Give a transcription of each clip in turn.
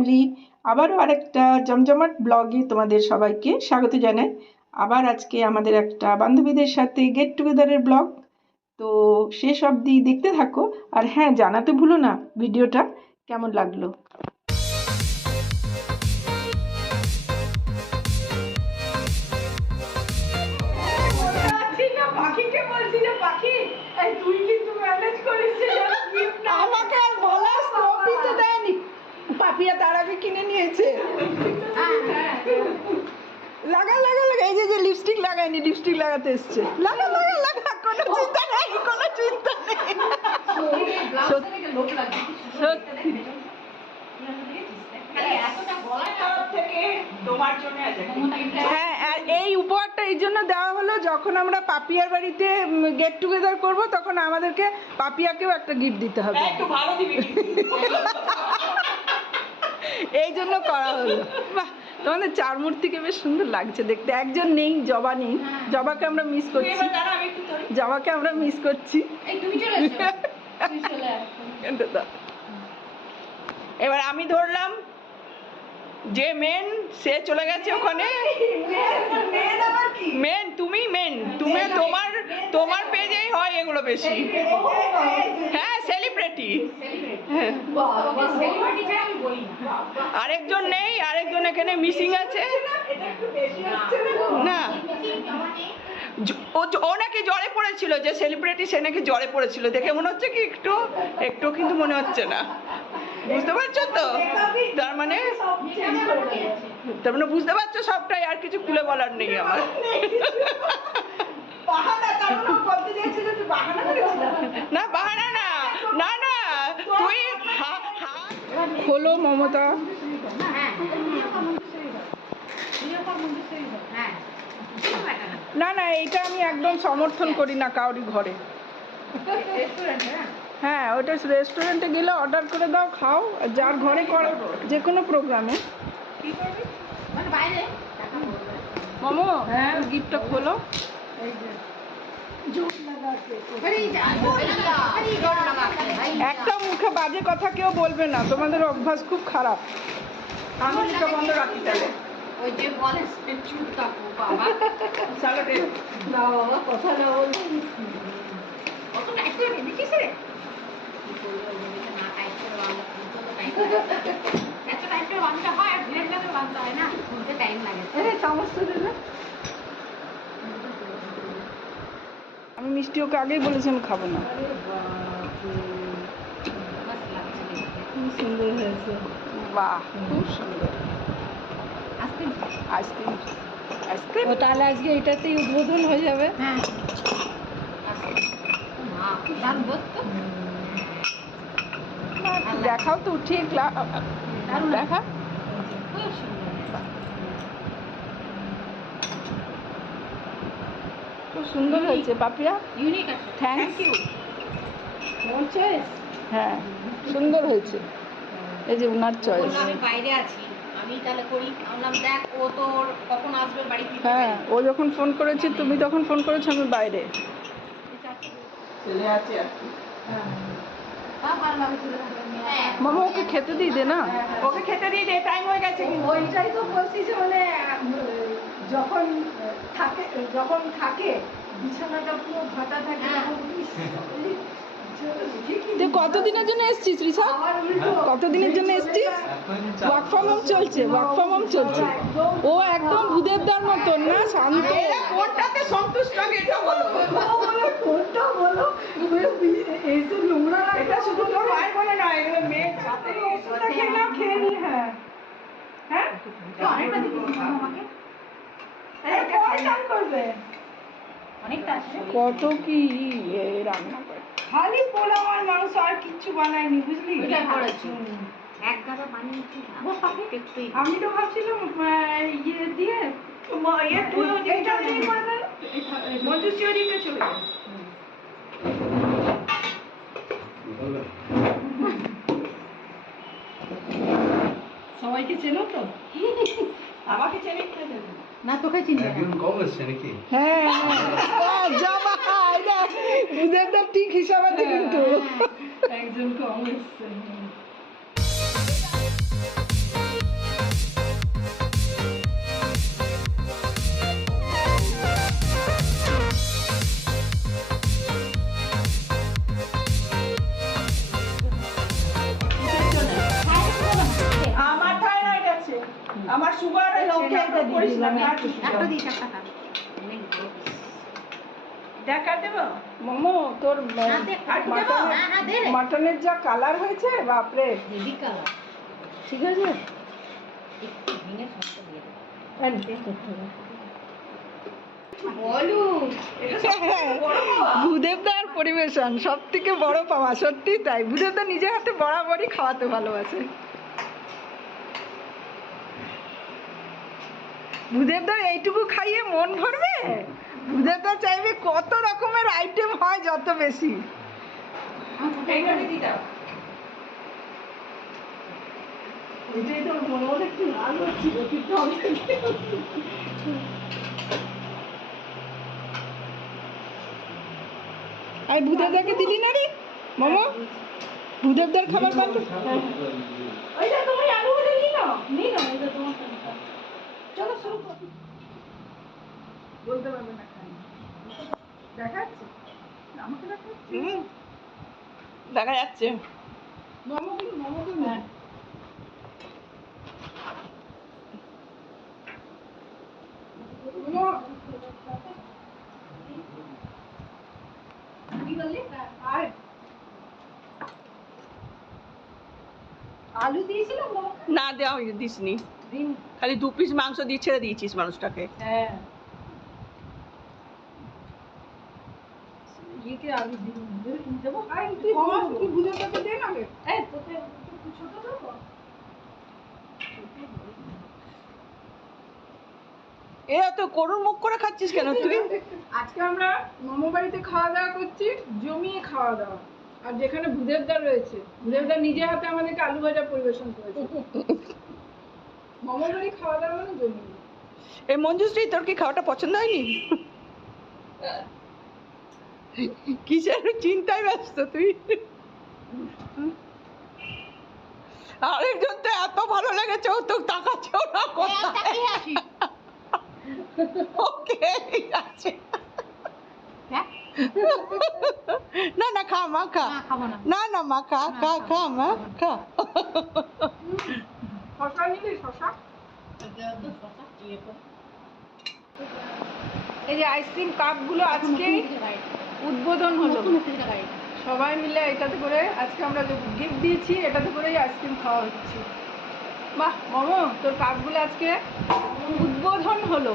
Family, আবারও আরেকটা জমজমাট ব্লগে তোমাদের সবাইকে স্বাগত জানাই। আবার আজকে আমাদের একটা বান্ধবীদের সাথে গেট টুগেদারের ব্লগ। তো শেষ অবধি দেখতে থাকো, আর হ্যাঁ, জানাতে ভুলো না ভিডিওটা কেমন লাগলো। আমাকে আর বলা স্ট্রবেরিটা দেয়নি, পাপিয়া তার আগে কিনে নিয়েছে। লাগা লাগা লাগা, এই যে লিপস্টিক লাগায়নি, লিপস্টিক লাগাতে এসছে। লাগা লাগা লাগা, কোনো চিন্তা নেই, কোনো চিন্তা নেই। সত্যি হ্যাঁ, আর এই উপহারটা এই জন্য দেওয়া হলো, যখন আমরা পাপিয়ার বাড়িতে গেট টুগেদার করবো তখন আমাদেরকে পাপিয়াকেও একটা গিফট দিতে হবে। এই জন্য করা হলো। বাহ, তোমাদের চার মূর্তিকে বেশ সুন্দর লাগছে দেখতে। একজন নেই, জবা নেই, জবাকে আমরা মিস করছি, জবাকে আমরা মিস করছি। এবার আমি ধরলাম, যে মেন সে চলে গেছে ওখানে। মেন তুমি, মেন তুমি, তোমার পেজেই হয় এগুলো বেশি। হ্যাঁ, সেলিব্রিটি। আরেকজন নেই, আরেকজন এখানে মিসিং আছে। না, ও নাকি জ্বরে পড়েছিল, যে সেলিব্রিটি সে নাকি জ্বরে পড়েছিল, দেখে মনে হচ্ছে কি একটু কিন্তু মনে হচ্ছে না। বুঝতে পারছো তো? তার মানে বুঝতে পারছো সবটাই, আর কিছু খুলে বলার নেই আমার। না বাহানা না, না না, তুই খোলো মমতা। না না, এইটা আমি একদম সমর্থন করি না কাউরি ঘরে। হ্যাঁ, ওটা রেস্টুরেন্টে গেলে অর্ডার করে দাও, খাও, যার ঘরে করো, যে কোনো প্রোগ্রামে। মামু, হ্যাঁ, গিফটটা খোলো। একটা মুখে বাজে কথা কেউ বলবে না, তোমাদের অভ্যাস খুব খারাপ। আমি মুখটা বন্ধ রাখি তাহলে। ওই যে বলে চুপ থাকো বাবা, চলো রে না বাবা, কথা না বল। কত টাইট করে দেখিস রে, কি করলো না টাইট করে বাবা, তো টাইট করে এত টাইট করে বাঁধতে হয়, আর ধীরে ধীরে বাঁধতে হয় না, খুলতে টাইম লাগে। আরে সমস্যা নেই না। আমি মিষ্টি ওকে আগেই বলেছি আমি খাবো না। খুব সুন্দর হয়েছে, বাহ, খুব সুন্দর। Ice cream, ice cream. ও তাহলে আজকে এটাতেই উদ্বোধন হয়ে যাবে। হ্যাঁ, দেখাও তো উঠিয়ে, দেখা। খুব সুন্দর হয়েছে পাপিয়া, ইউনিক আছে। Thank you. হ্যাঁ, সুন্দর হয়েছে। এই যে উনার চয়েস। আমি বাইরে আছি, আমি তাহলে করি। বললাম দেখ ও তো কখন আসবে বাড়ি থেকে। হ্যাঁ, ও যখন ফোন করেছে, তুমি তখন ফোন করেছো, আমি বাইরে চলে আছি আর কি। মামা ওকে খেতে দিয়ে দে না, ওকে খেতে দিয়ে দে, টাইম হয়ে গেছে। ওইটাই তো বলছি যে মানে যখন থাকে বিছানাটা পুরো ঘাটা থাকে, তুই কতদিনের জন্য এসছিস রিসা? কতদিনের জন্য এসছিস? ওয়ার্ক ফ্রম হোম চলছে, ওয়ার্ক ফ্রম হোম চলছে। ও একদম ভূদেবদার মতন না, শান্ত। কোনটাতে সন্তুষ্ট আগে এটা বলো, কোনটা বলো। এই তো নোংরা, এটা শুধু তোর ভাই বলে না, এগুলো মেয়ের সাথে খেয়ে নি। হ্যাঁ হ্যাঁ, অনেকটা দিবি আমাকে, করবে কত কি রান্না করে, খালি পোলাও আর মাংস, আর কিচ্ছু বানায়নি, বুঝলি? আমি তো ভাবছিলাম ইয়ে দিয়ে মধুচুরিতে চলে যায়। সবাইকে চেনো তো? আমাকে চেনে না, তোকে চিনি নাকি? হ্যাঁ হ্যাঁ, জবা ঠিক হিসাবে কিন্তু একজন কম এসছে। আমার থাইরয়েড আছে, আমার সুগার আছে, দেখা দেব মোমো তোর মাটনের যা কালার হয়েছে বাপরে, ঠিক আছে। ভূদেবদার পরিবেশন সব থেকে বড় পাওয়া, সত্যি তাই। ভূদেবদা নিজের হাতে বরাবরই খাওয়াতে ভালোবাসে। ভূদেবদার এইটুকু খাইয়ে মন ভরবে? ভূদেবদা চাইবে কত রকমের আইটেম হয় যত বেশি। আর ভূদেবদাকে দিলি না রে মোমো? ভূদেবদার খাবার পান তো? তুমি আলু ভেজে নিয়ে নাও, নিয়ে নাও, এটা তোমার। চলো শুরু করো। বলতে পারবে না খাই। দেখাচ্ছে? আমাকে দেখাচ্ছে? দেখা যাচ্ছে। মোমো হ্যাঁ। আলু দিয়েছিল না? দেওয়া দিসনি, খালি 2 পিস মাংস দিয়ে ছেড়ে দিয়েছিস মানুষটাকে। হ্যাঁ আলু দেবো। এ তো করুণ মুখ করে খাচ্ছিস কেন তুই? আজকে আমরা মোমো বাড়িতে খাওয়া দাওয়া করছি, জমিয়ে খাওয়া দাওয়া। আর যেখানে ভূদেবদার রয়েছে, ভূদেবদার নিজে হাতে আমাদেরকে আলু ভাজা পরিবেশন করেছে। মোমো বাড়ি খাওয়া দাওয়া মানে জমিয়ে। এই মঞ্জুশ্রী, তোর কি খাওয়াটা পছন্দ হয়নি? কিসের চিন্তায় ব্যস্ত তুই? আরেকজন তো এত ভালো লেগেছে, ও তো তাকাচ্ছেও না কোথায়। ওকে আছে না না, খা মা খা। না না মা খা খা খা মা খা। শশা নিবি? শশা এই যে আইসক্রিম কাপগুলো আজকে উদ্বোধন হলো, সবাই মিলে এটাতে করে আজকে আমরা যে গিফট দিয়েছি এটাতে করেই আইসক্রিম খাওয়া হচ্ছে। বাহ মোমো, তোর কাপগুলো আজকে উদ্বোধন হলো।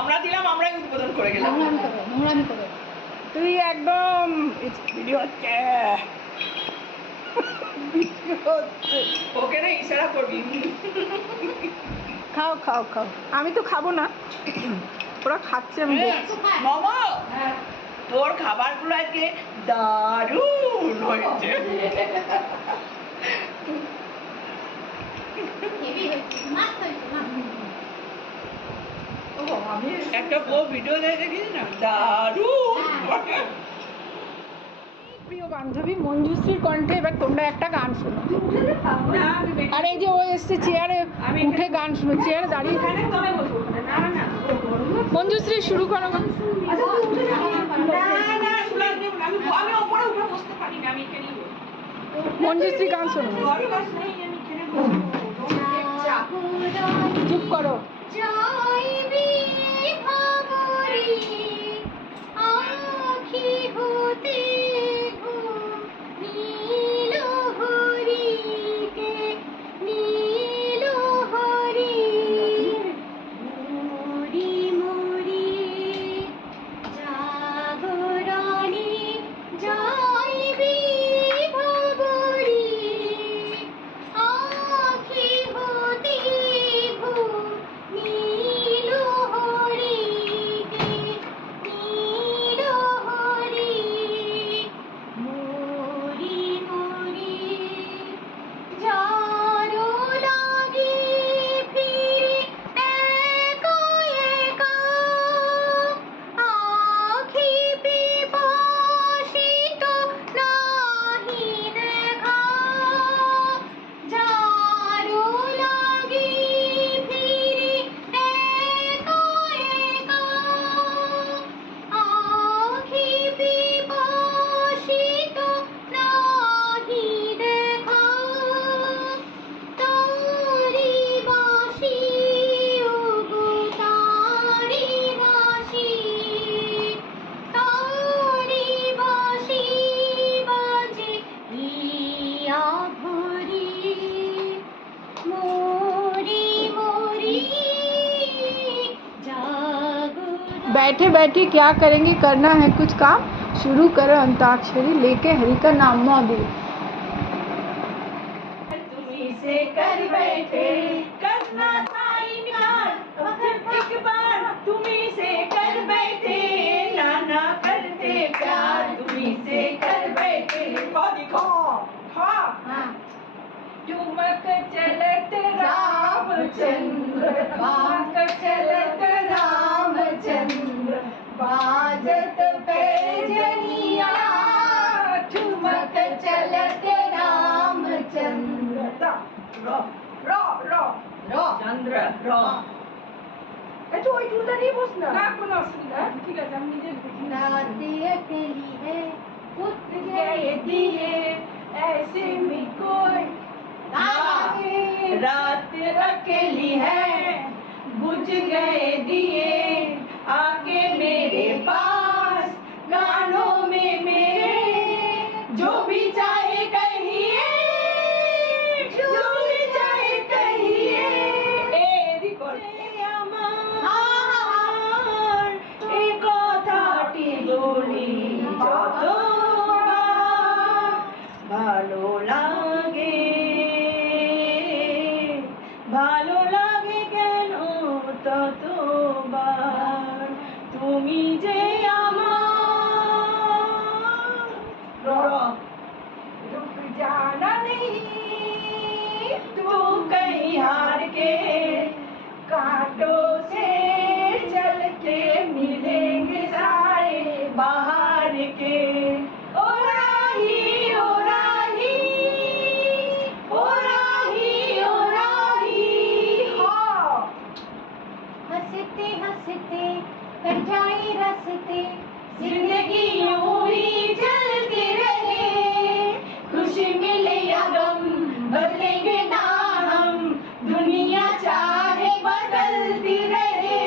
আমরা দিলাম, আমরাই উদ্বোধন করে গেলাম। নোংরামি করে তুই একদম ভিডিও হচ্ছে, ওকে না ইশারা করবি। খাও খাও খাও, আমি তো খাবো না, ওরা খাচ্ছে আমি দেখছি। মোমো, তোর খাবারগুলো আজকে দারুণ হয়েছে। একটা বউ ভিডিও দেখেছিস না, দারুণ। প্রিয় বান্ধবী মঞ্জুশ্রীর কণ্ঠে এবার তোমরা একটা গান শোনো। আর এই যে ও এসছে চেয়ারে উঠে গান শুনো, চেয়ারে দাঁড়িয়ে। মঞ্জুশ্রী শুরু করো। মঞ্জুশ্রী গান শোনো। চুপ করো। बैठे बैठे क्या करेंगे, करना है कुछ काम, शुरू करो अंताक्षरी लेके हरि का नाम मोदी। तुम्ही से कर बैठे करना था इनकार, एक बार तुम्ही से कर बैठे नाना करते प्यार, तुम्ही से कर बैठे दिखो ठुमक चलत रामचंद्र, ठुमक चलत रामचंद्र, बाजत पैजनिया, ठुमक चलत रामचंद्र, रो चंद्र रो। तो ওই টুলটা নিয়ে বস না, না কোনো অসুবিধা, ঠিক আছে আমি নিজে দেখি। रात अकेली है उठ गए दिए ऐसे में कोई, रात अकेली है बुझ गए दिए आके मेरे पास, कानों में मेरे जो भी चाहे कहिए, जो भी चाहे कहिए, আমার এই কথাটি বলি যতবার ভালো লাগে, ভালো লাগে কেন ততবার, তুমি যে আমার रुक जाना नहीं तू कहीं हार के, कांटों से चल के मिलेंगे सारे बाहर के, ओ राही ओ राही ओ राही ओ राही हो। हंसते हंसते कट जाए रस्ते, जिंदगी यूं ही चलती रहे, खुशी मिले या गम बदलेंगे ना हम, दुनिया चाहे बदलती रहे,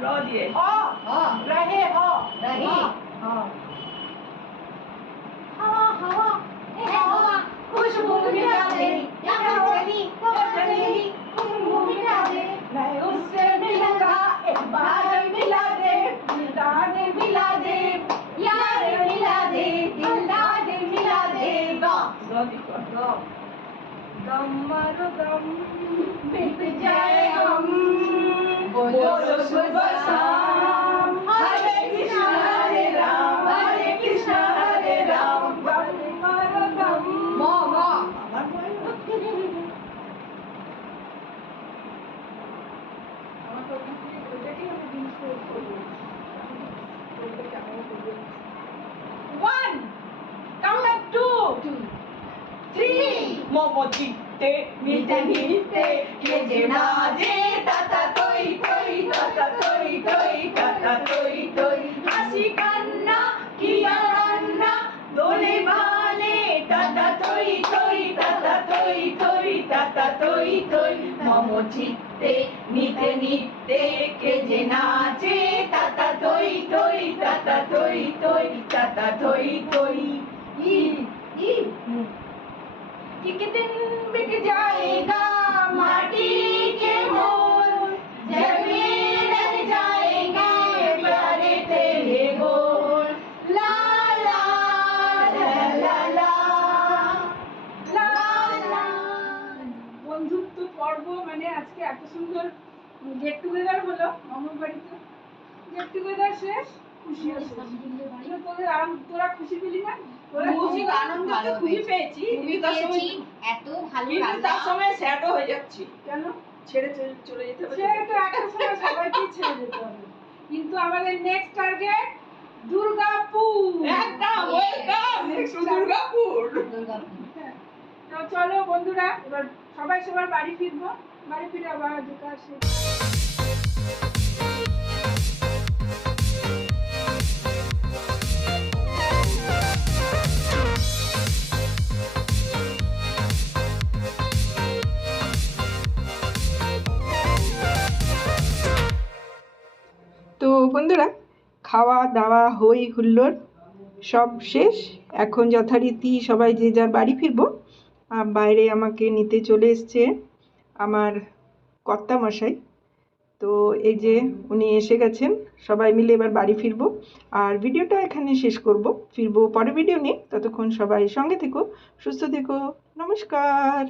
रहे हवा हवा हवा खुशबू मिला दे, चली खुशबू मिला दे, मैं उससे मिलूंगा एक बार मिला दे, मिला दे यार मिला दे, दिलदार मिला दे, गम मरो गम मिट जाए हम, बोलो सुबह शाम हरे कृष्णा हरे राम, हरे कृष्णा हरे राम, गम मरो गम One, count up 2, 3, momo chitte, mite mite, keje naje, tata toi toi, tata toi toi, tata toi toi, hasi kanna, kiya ranna, dole bale, tata toi toi, tata toi toi, tata toi toi, momo chitte, mite mite, keje naje, tata toi toi, tata toi toi, tata toi toi, एक दिन बिक जाएगा माटी के मोल, जब ये रह जाएंगे प्यारे तेरे बोल, ला ला ला ला ला ला ला। বন্ধুত্ব পর্ব মানে আজকে এত সুন্দর গেট টুগেদার হলো মামার বাড়িতে, গেট টুগেদার শেষ, খুশি আছে তোদের আরাম, তোরা খুশি পেলি না? খুশি আনন্দ তো খুবই পেয়েছি, এত ভালো লাগলো, তার সময় স্যাডও হয়ে যাচ্ছি, কেন ছেড়ে চলে যেতে হবে, সে তো একটা সময় সবাইকে ছেড়ে যেতে হবে, কিন্তু আমাদের নেক্সট টার্গেট দুর্গাপুর, একদম ওয়েলকাম নেক্সট দুর্গাপুর। তো চলো বন্ধুরা এবার সবাই সবার বাড়ি ফিরবো, বাড়ি ফিরে আবার দেখা আসে। তো বন্ধুরা খাওয়া দাওয়া হই হুল্লোড় সব শেষ, এখন যথারীতি সবাই যে যার বাড়ি ফিরবো। বাইরে আমাকে নিতে চলে এসছে আমার কর্তামশাই, তো এই যে উনি এসে গেছেন, সবাই মিলে এবার বাড়ি ফিরবো। আর ভিডিওটা এখানে শেষ করব, ফিরবো পরে ভিডিও নিয়ে। ততক্ষণ সবাই সঙ্গে থেকো, সুস্থ থেকো। নমস্কার।